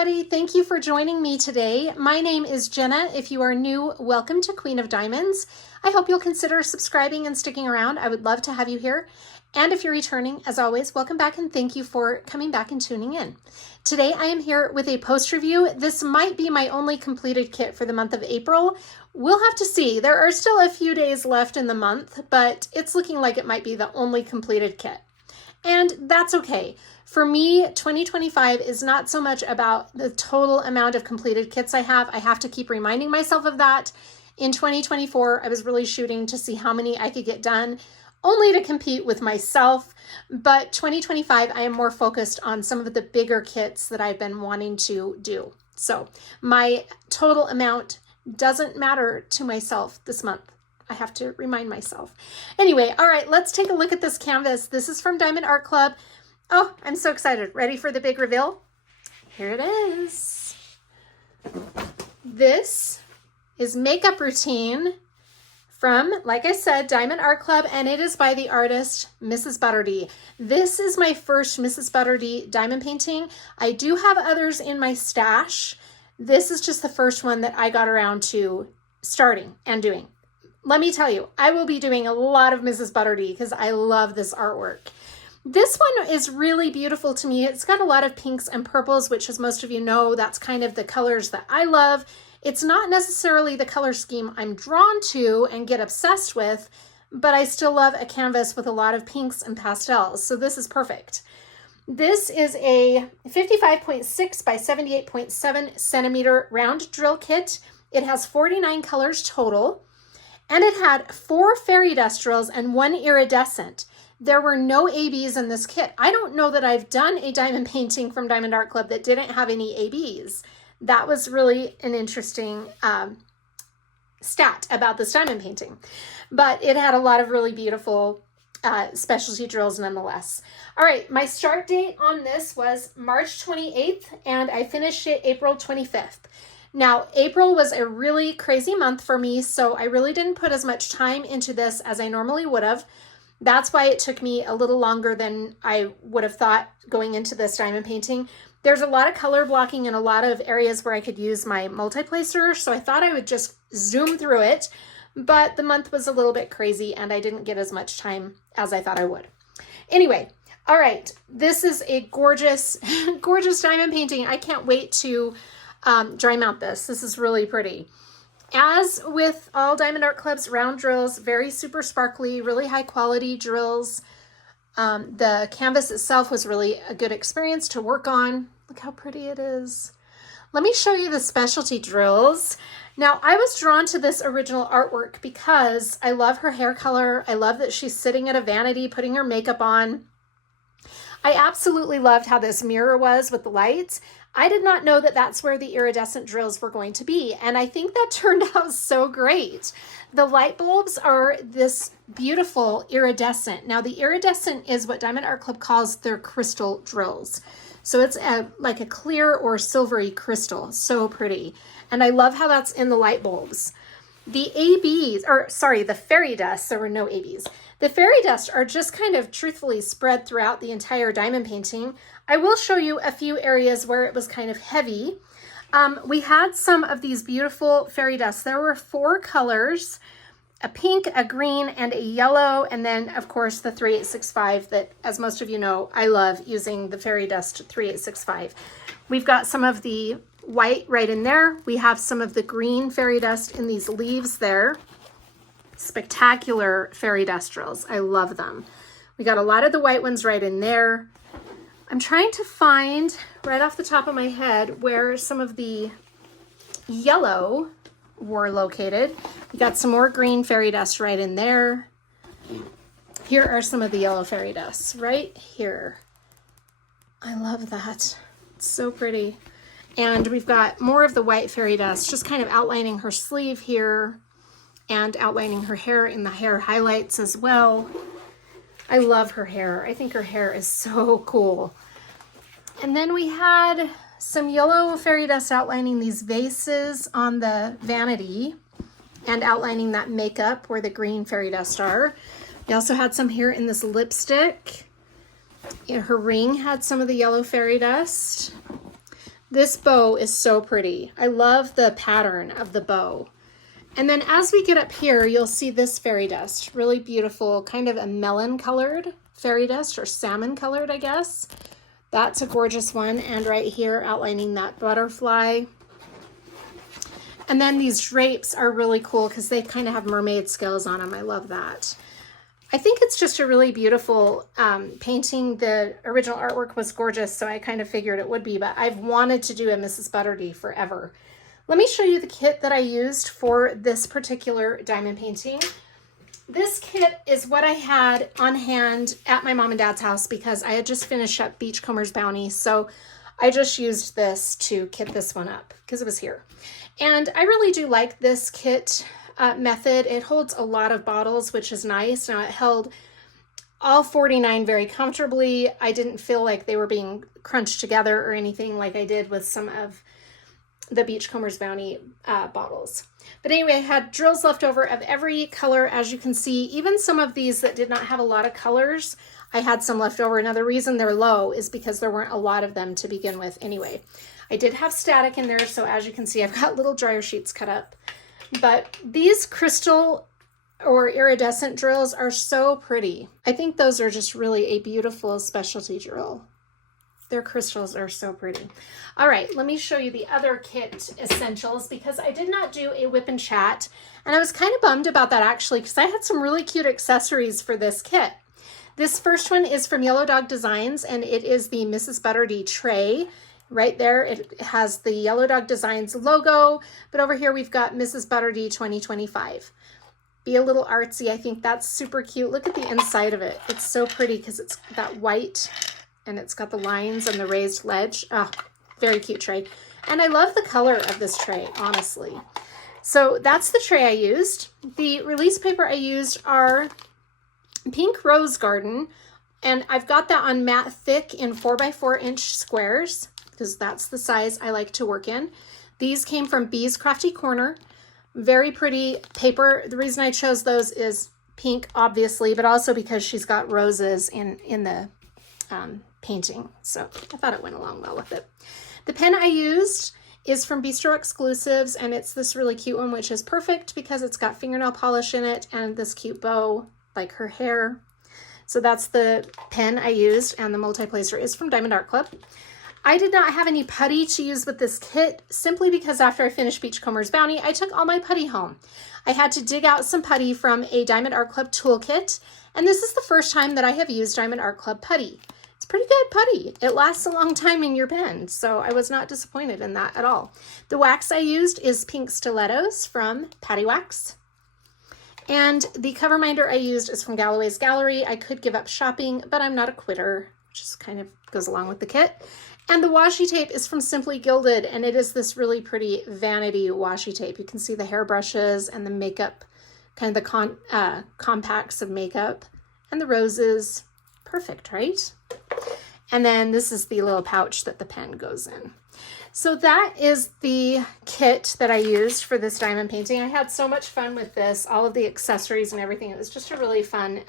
everybody. Thank you for joining me today. My name is Jenna. If you are new, welcome to Queen of Diamonds. I hope you'll consider subscribing and sticking around. I would love to have you here. And if you're returning, as always, welcome back and thank you for coming back and tuning in. Today I am here with a post review. This might be my only completed kit for the month of April. We'll have to see. There are still a few days left in the month, but it's looking like it might be the only completed kit. And that's okay. For me, 2025 is not so much about the total amount of completed kits I have. I have to keep reminding myself of that. In 2024, I was really shooting to see how many I could get done, only to compete with myself. But 2025, I am more focused on some of the bigger kits that I've been wanting to do. So my total amount doesn't matter to myself this month. I have to remind myself. Anyway, all right, let's take a look at this canvas. This is from Diamond Art Club. Oh, I'm so excited. Ready for the big reveal? Here it is. This is Makeup Routine from, like I said, Diamond Art Club, and it is by the artist Mrsbutterd. This is my first Mrsbutterd diamond painting. I do have others in my stash. This is just the first one that I got around to starting and doing. Let me tell you, I will be doing a lot of Mrsbutterd because I love this artwork. This one is really beautiful to me. It's got a lot of pinks and purples, which, as most of you know, that's kind of the colors that I love. It's not necessarily the color scheme I'm drawn to and get obsessed with, but I still love a canvas with a lot of pinks and pastels, so this is perfect. This is a 55.6 by 78.7 centimeter round drill kit. It has 49 colors total. And it had 4 fairy dust drills and 1 iridescent. There were no ABs in this kit. I don't know that I've done a diamond painting from Diamond Art Club that didn't have any ABs. That was really an interesting stat about this diamond painting. But it had a lot of really beautiful specialty drills nonetheless. All right, my start date on this was March 28th, and I finished it April 25th. Now, April was a really crazy month for me, so I really didn't put as much time into this as I normally would have. That's why it took me a little longer than I would have thought going into this diamond painting. There's a lot of color blocking in a lot of areas where I could use my multiplacer, so I thought I would just zoom through it, but the month was a little bit crazy and I didn't get as much time as I thought I would. Anyway, all right, this is a gorgeous, gorgeous diamond painting. I can't wait to dry mount this. This is really pretty. As with all Diamond Art Club's round drills, very super sparkly, really high quality drills. The canvas itself was really a good experience to work on. Look how pretty it is. Let me show you the specialty drills. Now, I was drawn to this original artwork because I love her hair color. I love that she's sitting at a vanity putting her makeup on. I absolutely loved how this mirror was with the lights. I did not know that that's where the iridescent drills were going to be, and I think that turned out so great. The light bulbs are this beautiful iridescent. Now, the iridescent is what Diamond Art Club calls their crystal drills. So it's like a clear or silvery crystal. So pretty. And I love how that's in the light bulbs. The ABs, or sorry, the fairy dust, there were no ABs. The fairy dust are just kind of truthfully spread throughout the entire diamond painting. I will show you a few areas where it was kind of heavy. We had some of these beautiful fairy dusts. There were 4 colors, a pink, a green, and a yellow, and then of course the 3865 that, as most of you know, I love using the fairy dust 3865. We've got some of the white right in there. We have some of the green fairy dust in these leaves there. Spectacular fairy dust drills. I love them. We got a lot of the white ones right in there. I'm trying to find right off the top of my head where some of the yellow were located. We got some more green fairy dust right in there. Here are some of the yellow fairy dusts right here. I love that. It's so pretty. And we've got more of the white fairy dust, just kind of outlining her sleeve here and outlining her hair in the hair highlights as well. I love her hair. I think her hair is so cool. And then we had some yellow fairy dust outlining these vases on the vanity and outlining that makeup where the green fairy dust are. We also had some here in this lipstick. Her ring had some of the yellow fairy dust. This bow is so pretty. I love the pattern of the bow. And then as we get up here, you'll see this fairy dust. Really beautiful, kind of a melon colored fairy dust, or salmon colored, I guess. That's a gorgeous one. And right here outlining that butterfly. And then these drapes are really cool because they kind of have mermaid scales on them. I love that. I think it's just a really beautiful painting. The original artwork was gorgeous, so I kind of figured it would be, but I've wanted to do a Mrsbutterd forever. Let me show you the kit that I used for this particular diamond painting. This kit is what I had on hand at my mom and dad's house because I had just finished up Beachcomber's Bounty, so I just used this to kit this one up because it was here. And I really do like this kit method. It holds a lot of bottles, which is nice. Now it held all 49 very comfortably. I didn't feel like they were being crunched together or anything like I did with some of the Beachcomber's Bounty bottles. But anyway, I had drills left over of every color, as you can see. Even some of these that did not have a lot of colors, I had some left over. Another reason they're low is because there weren't a lot of them to begin with anyway. I did have static in there, so as you can see, I've got little dryer sheets cut up. But these crystal or iridescent drills are so pretty. I think those are just really a beautiful specialty drill. Their crystals are so pretty. All right, let me show you the other kit essentials because I did not do a whip and chat. And I was kind of bummed about that actually because I had some really cute accessories for this kit. This first one is from Yellow Dog Designs and it is the Mrsbutterd tray. Right there, it has the Yellow Dog Designs logo, but over here we've got Mrsbutterd 2025. Be a little artsy. I think that's super cute. Look at the inside of it. It's so pretty because it's that white and it's got the lines and the raised ledge. Oh, very cute tray. And I love the color of this tray, honestly. So that's the tray I used. The release paper I used are Pink Rose Garden, and I've got that on matte thick in 4x4 inch squares, because that's the size I like to work in. These came from Bee's Crafty Corner. Very pretty paper. The reason I chose those is pink, obviously, but also because she's got roses in the painting. So I thought it went along well with it. The pen I used is from Bistro Exclusives, and it's this really cute one, which is perfect because it's got fingernail polish in it and this cute bow, like her hair. So that's the pen I used, and the multi-placer is from Diamond Art Club. I did not have any putty to use with this kit simply because after I finished Beachcomber's Bounty, I took all my putty home. I had to dig out some putty from a Diamond Art Club toolkit, and this is the first time that I have used Diamond Art Club putty. It's pretty good putty. It lasts a long time in your pen, so I was not disappointed in that at all. The wax I used is Pink Stilettos from Patty Wax. And the cover minder I used is from Galloway's Gallery. I could give up shopping, but I'm not a quitter, which just kind of goes along with the kit. And the washi tape is from Simply Gilded, and it is this really pretty vanity washi tape. You can see the hairbrushes and the makeup, kind of the compacts of makeup, and the roses. Perfect, right? And then this is the little pouch that the pen goes in. So that is the kit that I used for this diamond painting. I had so much fun with this, all of the accessories and everything. It was just a really fun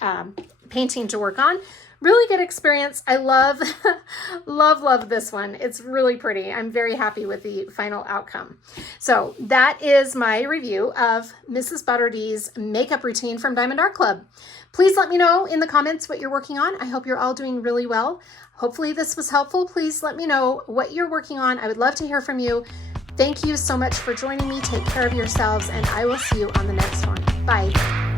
painting to work on. Really good experience. I love, love this one. It's really pretty. I'm very happy with the final outcome. So that is my review of Mrsbutterd's makeup routine from Diamond Art Club. Please let me know in the comments what you're working on. I hope you're all doing really well. Hopefully this was helpful. Please let me know what you're working on. I would love to hear from you. Thank you so much for joining me. Take care of yourselves, and I will see you on the next one. Bye.